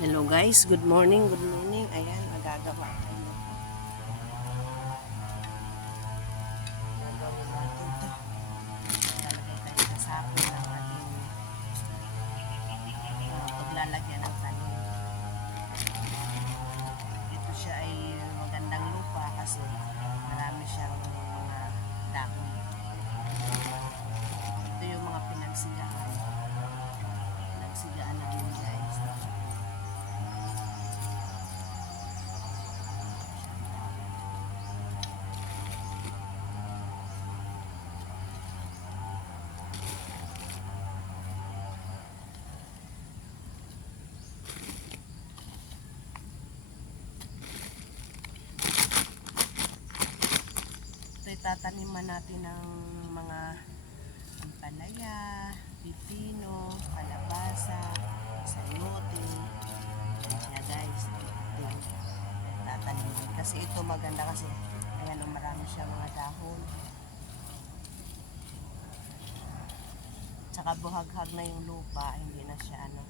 Hello guys, good morning, good morning. Ayan, magagawa tayo. Gagawin natin ito. Lalagay tayo sa sako ng ating paglalagyan ng tanim. Ito siya ay magandang lupa kasi marami siyang mga dahon. Ito yung mga pinagsigaan. Pinagsigaan namin guys. Tataniman natin ng mga ampalaya, pipino, kalabasa, sayote. Yan guys. Tataniman. Kasi ito maganda kasi ayan, marami siya mga dahon. Tsaka buhaghag na yung lupa, hindi na siya ano.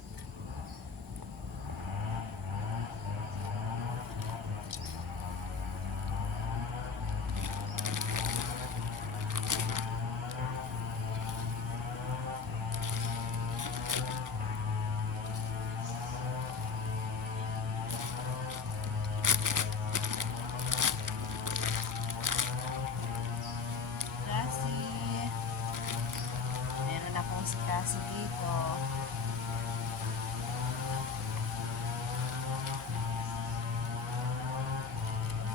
Kasi dito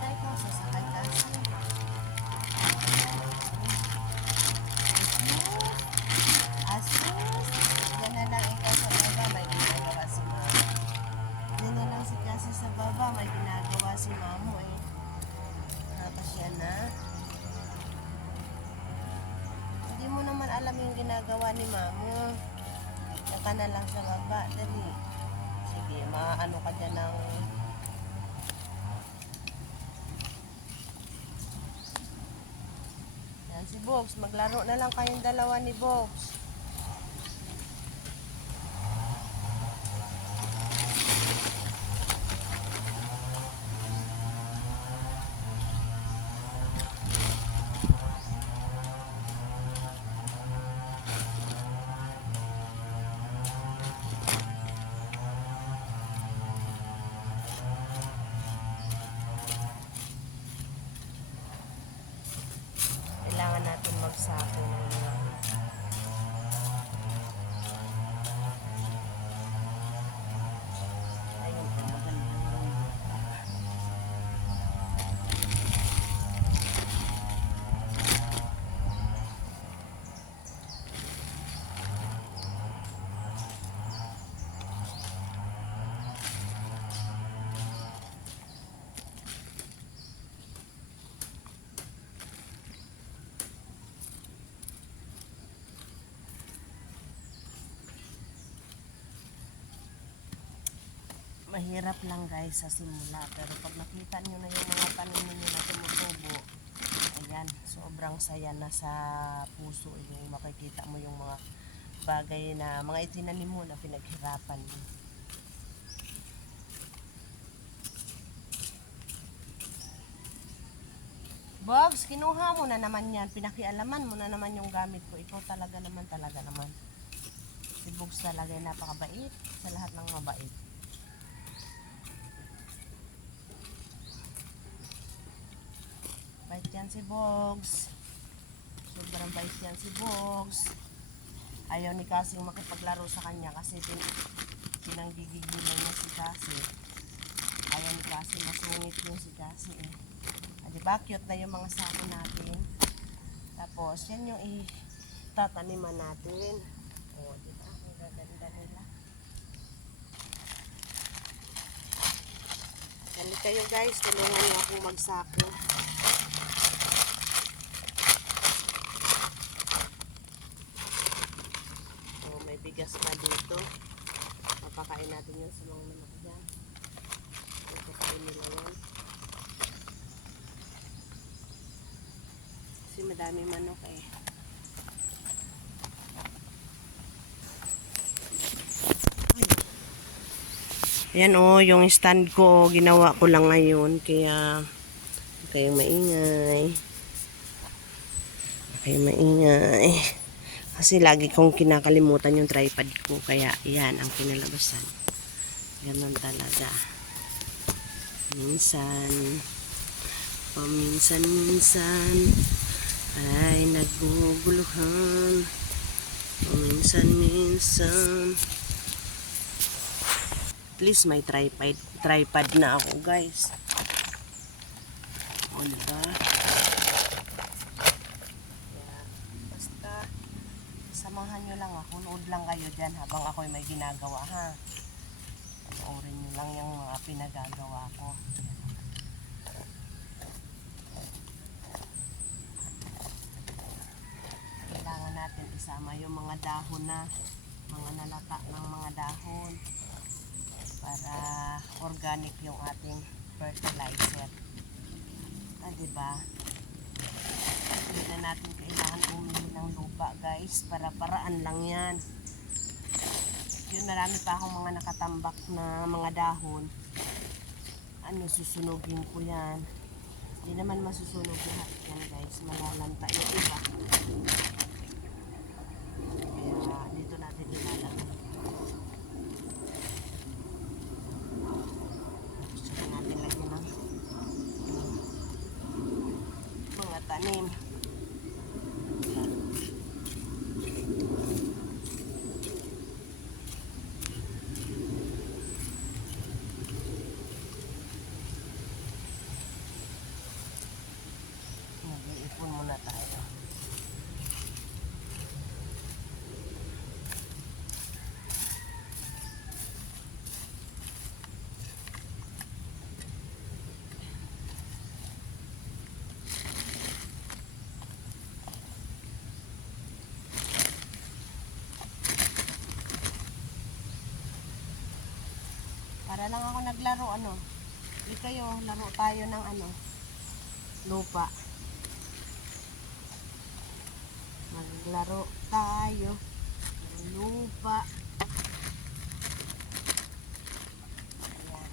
tayo po sasakay kasi asus yan na lang ikaw sa baba, may ginagawa si mama. Yan na lang si kasi sa baba, may ginagawa si mamo eh. Tapos yan na, hindi mo naman alam yung ginagawa ni mamo. Saka na lang sa baba, dali. Sige, maano ka dyan ng yan si Bogs, maglaro na lang kayong dalawa ni Bogs. Kailangan natin magsako ng mga ayun po, magandang mahirap lang guys sa simula, pero pag nakita nyo na yung mga tanim ninyo na tumutubo, ayan, sobrang saya na sa puso yung makikita mo yung mga bagay na mga itinanim mo na pinaghirapan mo. Bogs, kinuha mo na naman yan, pinakialaman mo na naman yung gamit ko, ikaw talaga naman si Bogs talaga ay napakabait sa lahat ng mabait. Bait yan si Bogs. Sobrang bait yan si Bogs. Ayaw ni Cassie makipaglaro sa kanya kasi pinanggigigilan niya si Cassie. Ayaw ni Cassie, masungit yung si Cassie eh. Diba, cute na yung mga sako natin. Tapos, yan yung itataniman natin. O, diba, ang gaganda nila. Dali kayo guys, tulungan niyo akong magsako. May bigas pa dito. Papakain natin yun sa mga manok dyan. Papakain nila yan. Kasi madami manok eh. Ayan o, yung stand ko, ginawa ko lang ngayon. Kaya, kayong maingay. Kayong maingay. Kasi lagi kong kinakalimutan yung tripod ko. Kaya, yan ang kinalabasan. Ganon talaga. Minsan, paminsan-minsan, ay naguguluhan. Paminsan-minsan. Please, may tripod na ako, guys. O, diba? Kaya, basta, samahan nyo lang ako. Nood lang kayo dyan habang ako'y may ginagawa, ha? Panoorin nyo lang yung mga pinagagawa ko. Kailangan natin isama yung mga dahon na, mga nalata ng mga dahon para organic yung ating fertilizer. Ah, diba? Hindi na natin kailangan bumili ng lupa, guys. Para-paraan lang yan. Yun, marami pa akong mga nakatambak na mga dahon. Ano, susunugin ko yan. Hindi naman masusunog lahat yan, guys. Malalanta yung iba. Kaya dito natin ilalagay. Gusto natin lagyan ng mga tanim. Mag-iipon muna tayo. Para lang ako naglaro, ano. Hindi kayo, laro tayo ng ano, lupa. Maglaro tayo ng lupa. Ayan.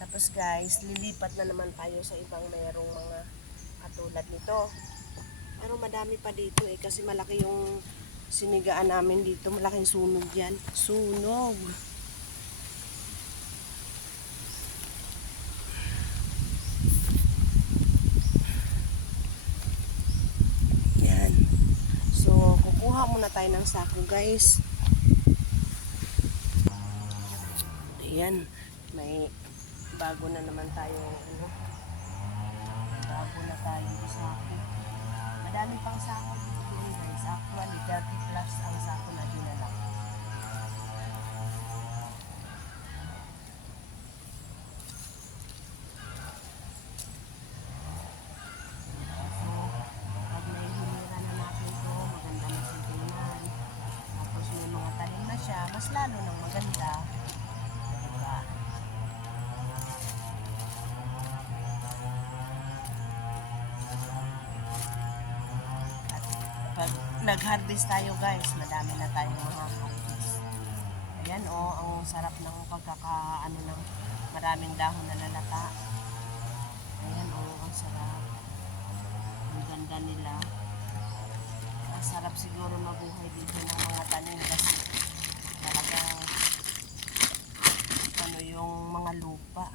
Tapos guys, lilipat na naman tayo sa ibang mayroong mga katulad nito. Pero madami pa dito eh, kasi malaki yung sinigaan namin dito. Malaking sunog yan. Sunog. Yan. So, kukuha muna tayo ng sako, guys. Ayan. May bago na naman tayo, ano. Bago na tayo sako. Madami pang sako dito, guys. Actually, 30 plus ang sako na dinala. Pag may hinira na natin ito, maganda na siya tingnan. Tapos may mga tanim na siya, mas lalo nang maganda. Diba? At pag nag-harvest tayo, guys, madami na tayong mga harvest. Ayan o, ang sarap ng pagkakaano ng maraming dahon na lalata. Ayan o, ang sarap. Ang ganda nila. Ang sarap siguro mabuhay dito ng mga tanim kasi talagang ano yung mga lupa.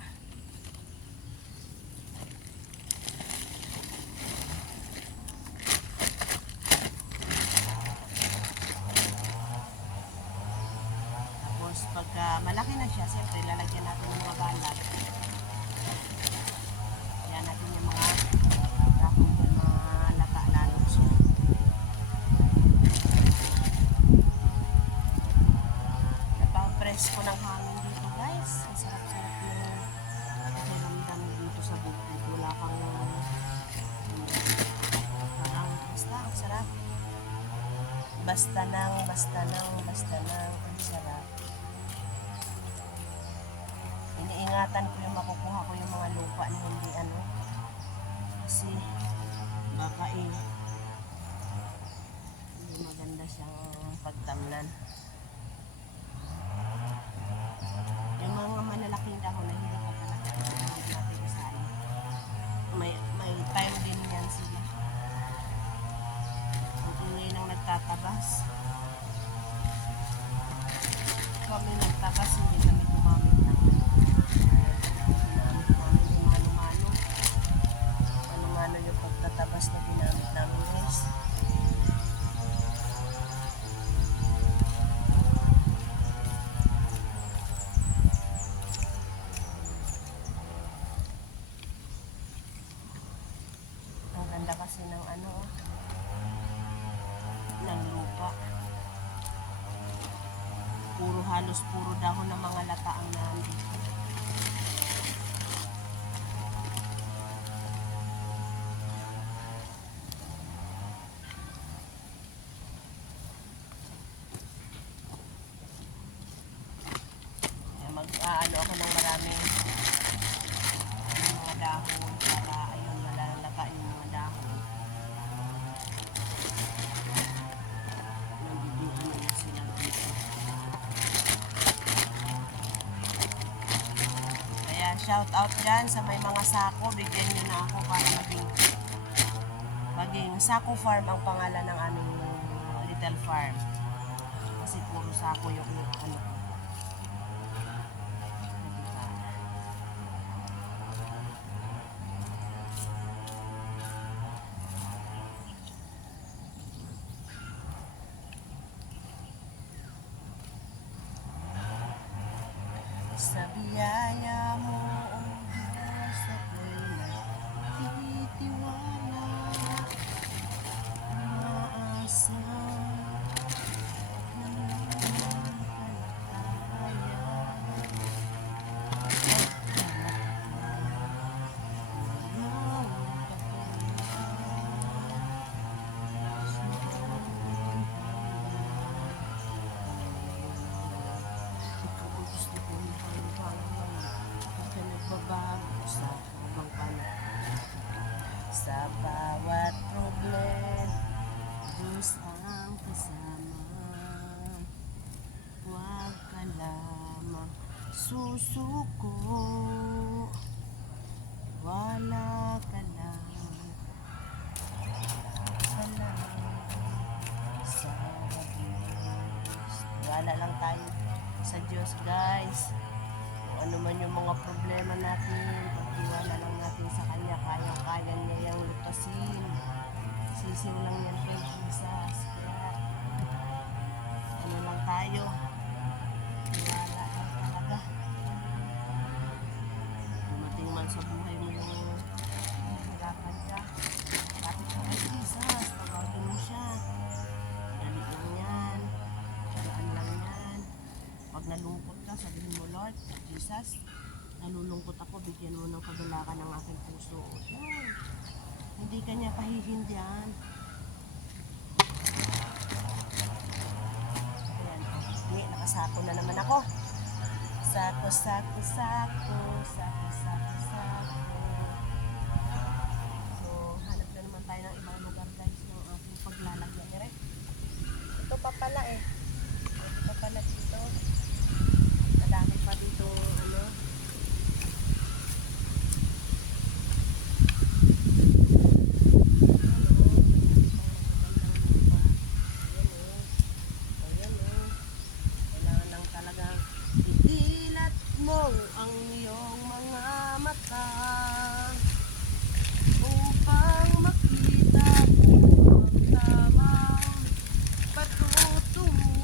Tapos pagka malaki na siya, siyempre lalagyan natin ng mga balag. Ayan natin yung mga dahon doon, mga lata lalo siya. Napaka-presko ng hangin dito, guys. Ang sarap-sarap yung pakiramdam dito sa bukid. Wala kang parang basta ang sarap. Basta nang ang sarap. Iniingatan ko yung makukuha ko yung mga lupa na hindi ano. Kasi baka hindi maganda siyang pagtamnan. Yung mga halos puro dahon ng mga lata ang nandito. Mag-aano ako ng maraming mga dahon para ayun malalata yung mga dahon. Nagiging ano na sila dito. Kaya shout out dyan sa may mga sako, bigyan nyo na ako para maging Sako Farm ang pangalan ng aming little farm. Kasi puro sako yung ano. Sa biyaya mo, O Diyos, ako'y nagtitiwala, umaasa, sa bawat problem, Diyos ang kasama. Huwag ka lamang susuko, wala ka lang sa Diyos. Wala lang tayo sa Diyos, guys. Kung ano man yung mga problema natin, pagtiwala lang natin sa Kanya, kaya niya yung lutasin. Sisiw lang yan kay Jesus. Kaya, ano lang tayo, tiwala lang talaga. Dumating man sa buhay mo yung hirapan ka, kapit ka kay Jesus, tawagin mo siya. Dali lang yan, gaan lang yan. Pag nalungkot ka, sabihin mo, Lord, Jesus, nalulungkot ako, bigyan mo ng kagalakan ng aking puso. Yun. Hindi ka niya pahihindihan. Ayan. Hindi, nakasako na naman ako. Sako, sako, sako. Sako, sako, sako. So, hanap na naman tayo ng ibang lugar, guys, ng ating paglalagyan. Direk. Ito pa pala eh. Ito pa pala dito. Madami pa dito, ano. Ang iyong mga mata upang makita mo ang tamang patutunguhan.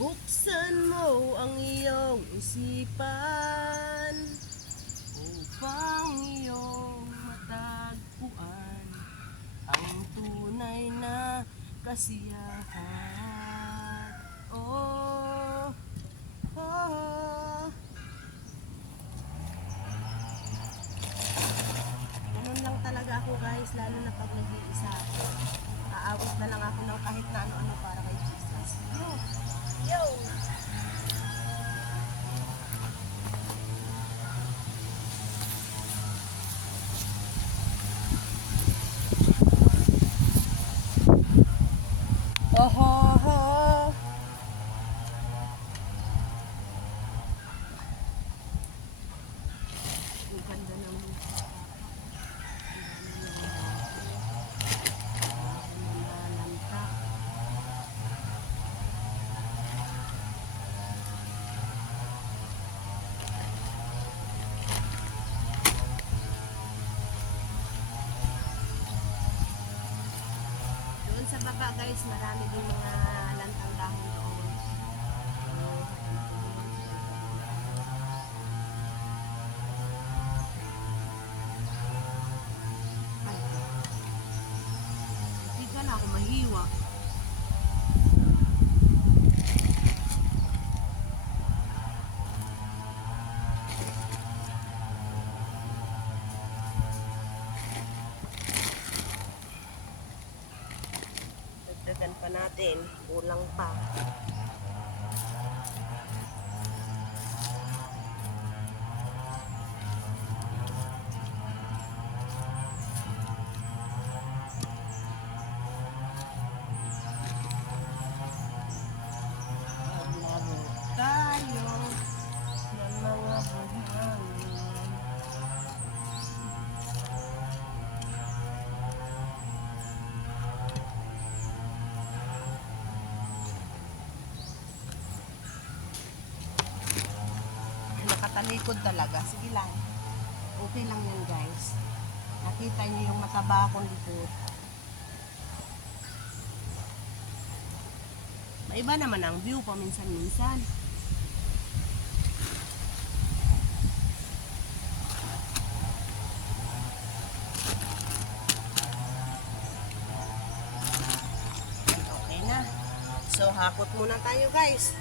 Buksan mo ang iyong isipan upang iyong matagpuan ang tunay na kasiyahan. Oh, oh. Ganun lang talaga ako, guys, lalo na pag nag-iisa ako. Aawit na lang ako ng kahit na ano-ano para kay Jesus. Yo! Yo! Oh, ho, ho. Ang ganda ng lanta. Doon sa baba, guys, marami din mga lantang dahon doon. pa natin. Kulang pa. Maglaro tayo ng mga buhangin. Nakatalikod talaga. Sige lang. Okay lang yan guys. Nakita niyo yung mataba akong likod. Maiba naman ang view paminsan-minsan. Okay na. So hakot muna tayo guys.